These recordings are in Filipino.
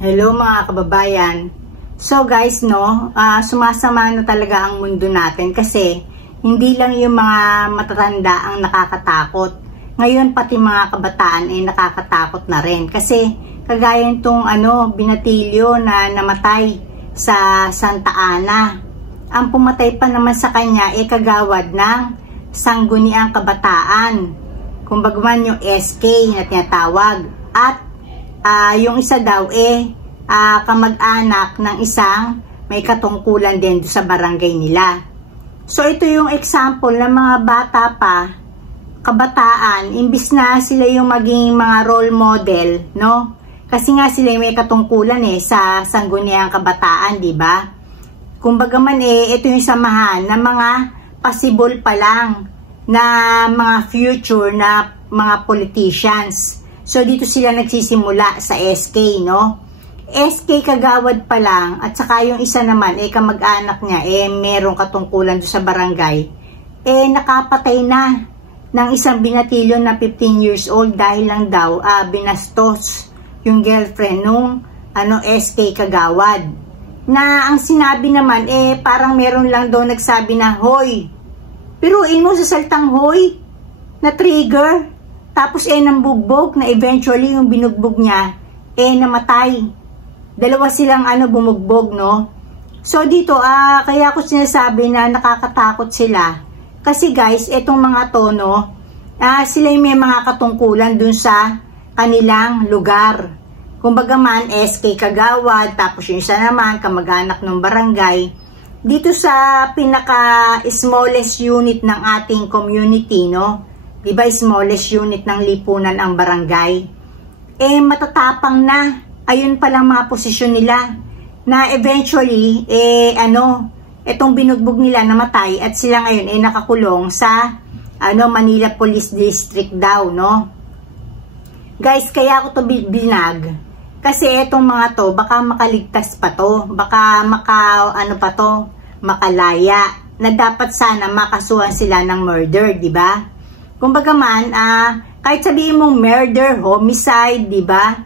Hello mga kababayan. So guys, sumasama na talaga ang mundo natin kasi hindi lang yung mga matatanda ang nakakatakot. Ngayon pati mga kabataan ay nakakatakot na rin kasi kagaya nitong binatilyo na namatay sa Santa Ana. Ang pumatay pa naman sa kanya ay kagawad ng Sangguniang Kabataan. Kumbaga man yung SK na tinatawag. At yung isa daw kamag-anak ng isang may katungkulan din sa barangay nila. So ito yung example ng mga bata pa, kabataan, imbis na sila yung maging mga role model, no? Kasi nga sila yung may katungkulan sa Sangguniang Kabataan, di ba? Kumbaga man ito yung samahan ng mga possible pa lang na mga future na mga politicians. So, dito sila nagsisimula sa SK, no? SK kagawad pa lang, at saka yung isa naman, kamag-anak niya, merong katungkulan doon sa barangay, nakapatay na ng isang binatilyo na 15 years old dahil lang daw, binastos yung girlfriend nung, SK kagawad. Na ang sinabi naman, parang meron lang daw nagsabi na, hoy, piruin mo sa saltang hoy, na trigger. Tapos nambugbog na eventually yung binugbog niya namatay. Dalawa silang bumugbog, no? So dito kaya ko sinasabi na nakakatakot sila. Kasi guys, etong mga to, no, sila yung may mga katungkulan dun sa kanilang lugar. Kumbaga man SK kagawad, tapos yung isa naman kamag-anak ng barangay. Dito sa pinaka smallest unit ng ating community, no? Diba, smallest unit ng lipunan ang barangay. Matatapang na. Ayun palang mga posisyon nila. Na eventually, etong binugbog nila namatay at sila ngayon nakakulong sa Manila Police District daw, no? Guys, kaya ako to binag. Kasi etong mga to, baka makaligtas pa to. Baka makalaya. Na dapat sana makasuhan sila ng murder, diba? Kumbaga man, kahit sabihin mong murder, homicide, di ba?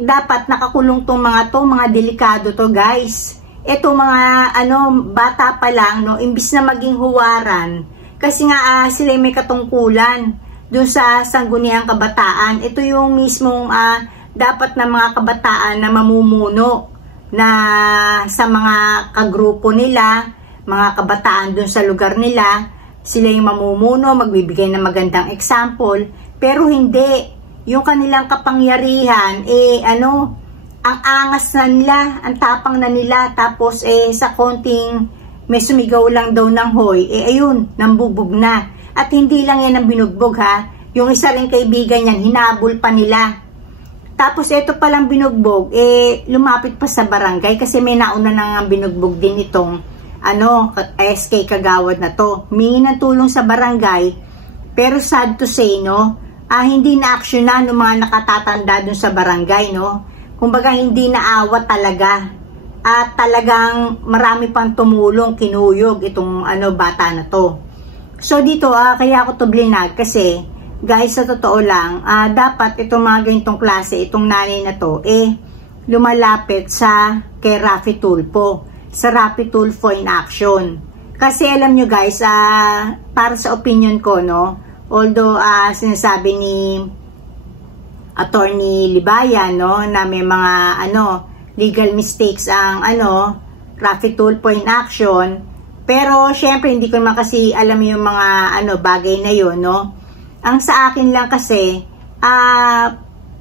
Dapat nakakulong tong mga delikado to, guys. Ito mga, bata pa lang, no, imbis na maging huwaran. Kasi nga, sila may katungkulan doon sa Sangguniang Kabataan. Ito yung mismong, dapat na mga kabataan na mamumuno na sa mga kagrupo nila, mga kabataan doon sa lugar nila. Sila yung mamumuno, magbibigay ng magandang example, pero hindi. Yung kanilang kapangyarihan, ang angas na nila, ang tapang na nila, tapos sa konting may sumigaw lang daw ng hoy, ayun, nambubog na. At hindi lang yan ang binugbog, ha. Yung isa rin kaibigan niyan, hinabol pa nila. Tapos ito palang binugbog, lumapit pa sa barangay, kasi may nauna nang binugbog din itong SK kagawad na to. Humingi ng tulong sa barangay, pero sad to say, no, hindi na action na ng mga nakatatanda dun sa barangay, no. Kumbaga hindi naawa talaga. At talagang marami pang tumulong, kinuyog itong bata na to. So dito, kaya ako to blinag kasi, guys, sa totoo lang, dapat itong mga ganitong klase, itong nanay na to, lumalapit sa kay Raffy Tulfo, sa Raffy Tulfo in action. Kasi alam nyo guys, para sa opinion ko, no, although sinasabi ni Attorney Libayan, no, na may mga legal mistakes ang Raffy Tulfo in action, pero syempre hindi ko naman kasi alam yung mga bagay na yun, no. Ang sa akin lang kasi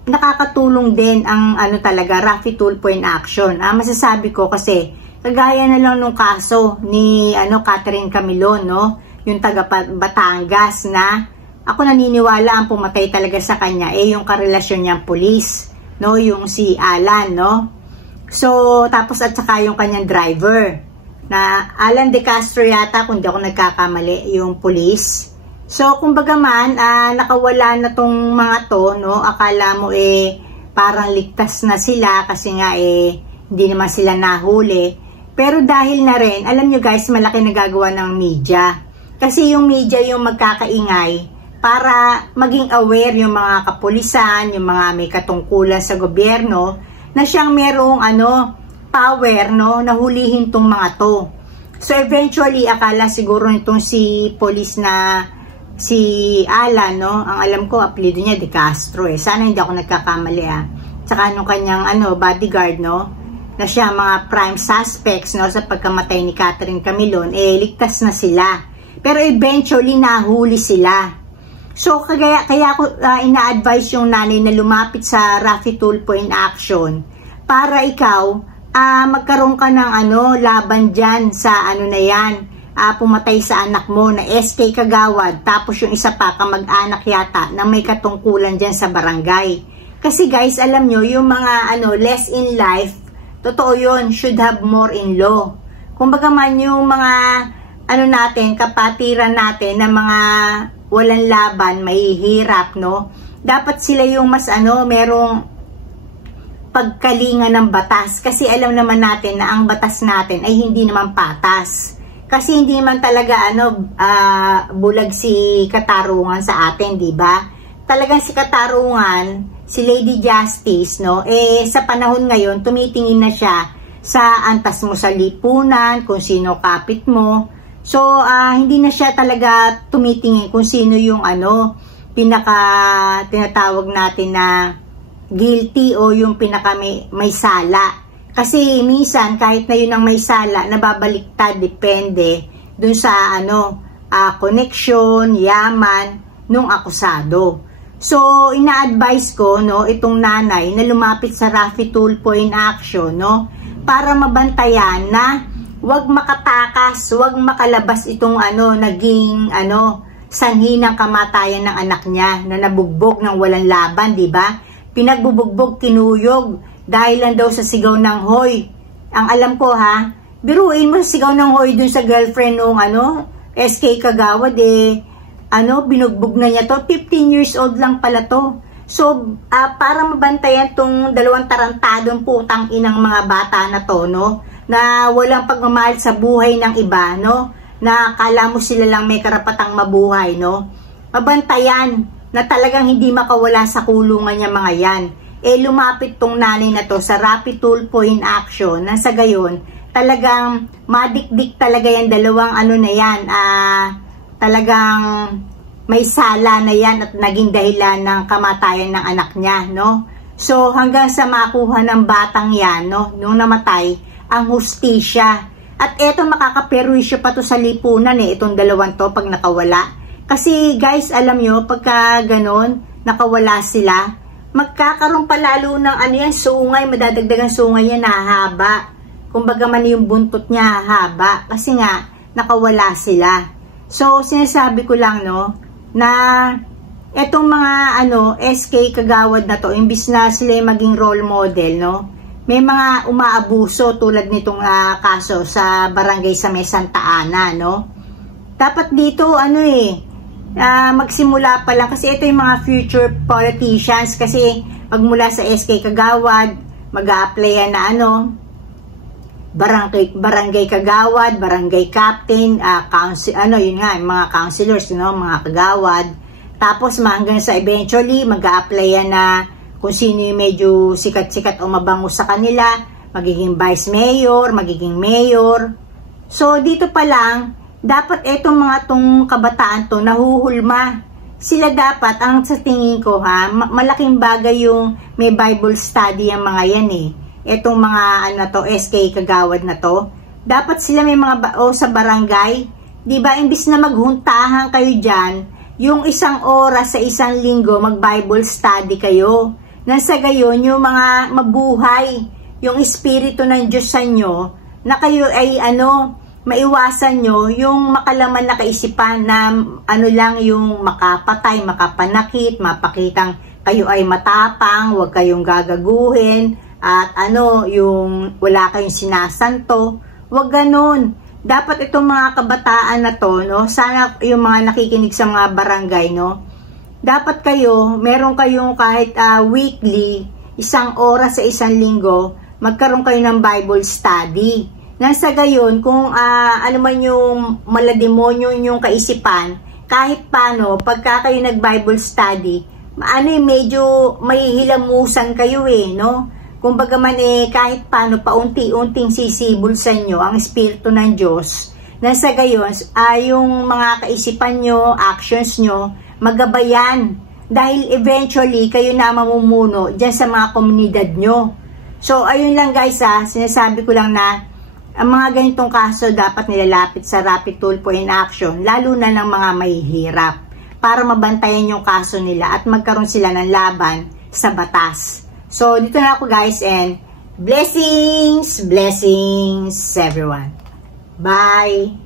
nakakatulong din ang talaga Raffy Tulfo in action. Masasabi ko kasi kagaya na lang nung kaso ni Catherine Camilon, no? Yung taga Batangas na ako naniniwala ang pumatay talaga sa kanya yung karelasyon niyang pulis, no? Yung si Alan, no? So, tapos at saka yung kanyang driver na Alan De Castro yata, kung di ako nagkakamali, yung pulis. So, kumbaga man, nakawala na tong mga to, no? Akala mo parang ligtas na sila kasi nga hindi naman sila nahuli. Pero dahil na rin, alam nyo guys, malaki nagagawa ng media. Kasi yung media yung magkakaingay para maging aware yung mga kapulisan, yung mga may katungkulan sa gobyerno na siyang merong power, no, na hulihin tong mga to. So eventually akala siguro nitong si police na si Alan, no, ang alam ko apelyido niya De Castro sana hindi ako nagkakamali tsaka nung kanyang bodyguard, no, na siya mga prime suspects, no, sa pagkamatay ni Catherine Camilon, ligtas na sila. Pero eventually nahuli sila. So kaya ako ina-advise yung nanay na lumapit sa Raffy Tulfo in action para ikaw magkaroon ka ng laban dyan sa na yan, pumatay sa anak mo na SK Kagawad, tapos yung isa pa kamag-anak yata na may katungkulan dyan sa barangay. Kasi guys, alam nyo, yung mga less in life, totoo yun, should have more in law. Kumbaga man yung mga natin, kapatiran natin na mga walang laban, may hirap, no? Dapat sila yung mas merong pagkalinga ng batas. Kasi alam naman natin na ang batas natin ay hindi naman patas. Kasi hindi naman talaga bulag si katarungan sa atin, di ba? Talagang si katarungan, si Lady Justice, no, sa panahon ngayon, tumitingin na siya sa antas mo sa lipunan, kung sino kapit mo. So, hindi na siya talaga tumitingin kung sino yung tinatawag natin na guilty o yung pinaka may sala. Kasi minsan, kahit na yun ang may sala, nababaliktad, depende dun sa connection, yaman, nung akusado. So, ina-advise ko, no, itong nanay na lumapit sa Raffy Tulfo in action, no, para mabantayan na wag makatakas, wag makalabas itong naging sanhi ng kamatayan ng anak niya na nabugbog ng walang laban, di ba? Pinagbubugbog, kinuyog dahil lang daw sa sigaw ng hoy. Ang alam ko biruin mo sa sigaw ng hoy dun sa girlfriend nung SK Kagawad, binugbog na niya to. 15 years old lang pala to. So, para mabantayan tong dalawang tarantadong putang inang mga bata na to, no, na walang pagmamahal sa buhay ng iba, no, na akala mo sila lang may karapatang mabuhay, no, mabantayan na talagang hindi makawala sa kulungan niya mga yan. Lumapit tong nanay na to sa Raffy Tulfo in action, na sa gayon, talagang madikdik talaga yan, dalawang na yan, talagang may sala na yan at naging dahilan ng kamatayan ng anak niya, no. So hanggang sa makuha ng batang yan, no, nung namatay ang hustisya. At eto, makakaperwisyo pa to sa lipunan itong dalawang to pag nakawala. Kasi guys, alam nyo, pagka ganon, nakawala sila, magkakaroon pa lalo ng yan, sungay, madadagdagan sungay yan, hahaba. Kumbaga man yung buntot niya, hahaba. Kasi nga, nakawala sila. So, sinasabi ko lang, no, na etong mga SK Kagawad na to, imbis na sila yung maging role model, no, may mga umaabuso tulad nitong kaso sa barangay sa May Santa Ana, no. Dapat dito magsimula pa lang, kasi ito yung mga future politicians, kasi magmula sa SK Kagawad mag-a-applyan na barangay Kagawad, barangay captain, council, yun nga, mga councilors, mga kagawad. Tapos hanggang sa eventually mag-a-applyan na kung sino yung medyo sikat-sikat o mabango sa kanila, magiging vice mayor, magiging mayor. So dito pa lang, dapat etong mga tong kabataan to nahuhulma. Sila dapat, ang sa tingin ko malaking bagay yung may Bible study ang mga yan etong mga SK Kagawad na to. Dapat sila may mga sa barangay, di ba, imbis na maghuntahan kayo dyan, yung 1 oras sa 1 linggo mag-Bible study kayo. Nang sa gayon, yung mga mabuhay, yung espiritu ng Diyos sa inyo, na kayo ay maiwasan nyo yung makalaman na kaisipan na lang yung makapatay, makapanakit, mapakitang kayo ay matapang, huwag kayong gagaguhin, at yung wala kayong sinasanto, huwag ganun. Dapat itong mga kabataan na to, no, sana yung mga nakikinig sa mga barangay, no, dapat kayo, meron kayong kahit weekly, 1 oras sa 1 linggo, magkaroon kayo ng Bible study. Nasa gayon, kung ano man yung malademonyo yung kaisipan, kahit paano, pagka kayo nag-Bible study, medyo may hilamusan kayo no? kumbaga man kahit paano paunti-unting sisibol sa inyo ang Espiritu ng Diyos, na sa gayon yung mga kaisipan nyo, actions nyo, magabayan. Dahil eventually, kayo na mamumuno dyan sa mga komunidad nyo. So, ayun lang guys sinasabi ko lang na ang mga ganitong kaso dapat nilalapit sa Rapid Tulfo in Action, lalo na ng mga mahihirap, para mabantayan yung kaso nila at magkaroon sila ng laban sa batas. So, dito na ako guys, and blessings everyone. Bye!